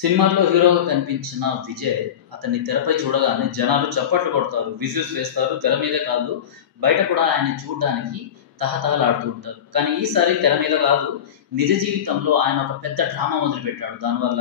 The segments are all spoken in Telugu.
సినిమాల్లో హీరోగా కనిపించిన విజయ్ అతన్ని తెరపై చూడగానే జనాలు చప్పట్లు కొడతారు, విజిల్స్ వేస్తారు. తెర మీదే కాదు, బయట కూడా ఆయన్ని చూడడానికి తహతహలాడుతూ ఉంటారు. కానీ ఈసారి తెర మీద కాదు, నిజ జీవితంలో ఆయన ఒక పెద్ద డ్రామా మొదలుపెట్టాడు. దానివల్ల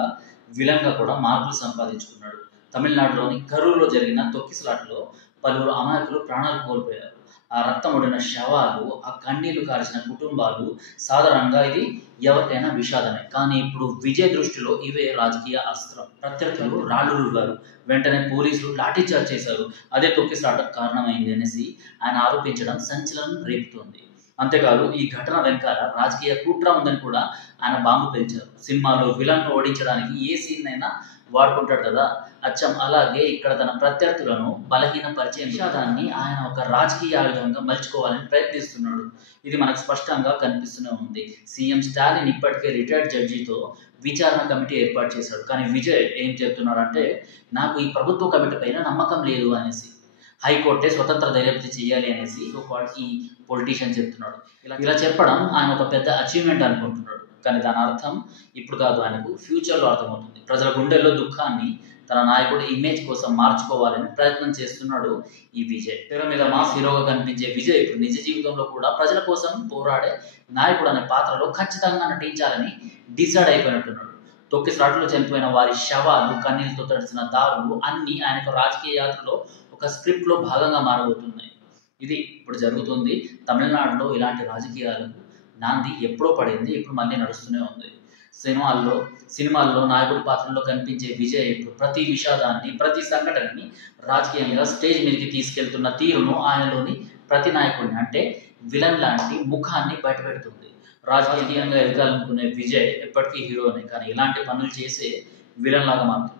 విలన్గా కూడా మార్పులు సంపాదించుకున్నాడు. తమిళనాడులోని కరూరులో జరిగిన తొక్కిసలాటలో పలువురు అమాయకులు ప్రాణాలు కోల్పోయారు. ఆ రక్తం ఒడిన శవాలు, ఆ కన్నీళ్లు కార్చిన కుటుంబాలు, సాధారణంగా ఇది ఎవరికైనా విషాదమే. కానీ ఇప్పుడు విజయ్ దృష్టిలో ఇవే రాజకీయ అస్త్రం. ప్రత్యర్థులు రాళ్లు రువ్వారు, వెంటనే పోలీసులు లాఠీచార్జ్ చేశారు. అదే తొక్కిసలాటకు కారణమైంది అనేసి ఆయన ఆరోపించడం సంచలనం రేపుతోంది. అంతేకాదు, ఈ ఘటన వెనకాల రాజకీయ కుట్ర ఉందని కూడా ఆయన బాంబు పేల్చారు. సినిమాలో విలన్ను ఓడించడానికి ఏ సీన్ అయినా వాడుకుంటాడు కదా, అచ్చం అలాగే ఇక్కడ తన ప్రత్యర్థులను బలహీనపరిచే విషాదాన్ని ఆయన ఒక రాజకీయ ఆయుధంగా మలుచుకోవాలని ప్రయత్నిస్తున్నాడు. ఇది మనకు స్పష్టంగా కనిపిస్తూనే ఉంది. సీఎం స్టాలిన్ ఇప్పటికే రిటైర్డ్ జడ్జితో విచారణ కమిటీ ఏర్పాటు చేశాడు. కానీ విజయ్ ఏం చెప్తున్నాడంటే, నాకు ఈ ప్రభుత్వ కమిటీ పైన నమ్మకం లేదు అనేసి, హైకోర్టే స్వతంత్ర దర్యాప్తు చేయాలి అనేసి ఈ పొలిటీషియన్ చెప్తున్నాడు. ఇలా చెప్పడం ఆయన ఒక పెద్ద అచీవ్మెంట్ అనుకుంటున్నాడు. కానీ దాని అర్థం ఇప్పుడు కాదు, ఆయనకు ఫ్యూచర్లో అర్థమవుతుంది. ప్రజల గుండెల్లో దుఃఖాన్ని తన నాయకుడి ఇమేజ్ కోసం మార్చుకోవాలని ప్రయత్నం చేస్తున్నాడు ఈ విజయ్. తెర మీద మాస్ హీరోగా కనిపించే విజయ్ ఇప్పుడు నిజ జీవితంలో కూడా ప్రజల కోసం పోరాడే నాయకుడు అనే పాత్రలో ఖచ్చితంగా నటించాలని డిసైడ్ అయిపోయినట్టున్నాడు. తొక్కిసలాటలో చనిపోయిన వారి శవాలు, కన్నీళ్లతో తడిసిన దారులు అన్నీ ఆయనకు రాజకీయ యాత్రలో ఒక స్క్రిప్ట్లో భాగంగా మారబోతున్నాయి. ఇది ఇప్పుడు జరుగుతుంది. తమిళనాడులో ఇలాంటి రాజకీయాలకు నాంది ఎప్పుడో పడింది, ఇప్పుడు మళ్ళీ నడుస్తూనే ఉంది. సినిమాల్లో నాయకుడి పాత్రలో కనిపించే విజయ్ ఇప్పుడు ప్రతి విషాదాన్ని, ప్రతి సంఘటనని రాజకీయంగా స్టేజ్ మీదకి తీసుకెళ్తున్న తీరును ఆయనలోని ప్రతి నాయకుడిని, అంటే విలన్ లాంటి ముఖాన్ని బయటపెడుతుంది. రాజకీయంగా ఎదగాలనుకునే విజయ్ ఎప్పటికీ హీరోనే, కానీ ఇలాంటి పనులు చేసే విలన్ లాగా మారుతుంది.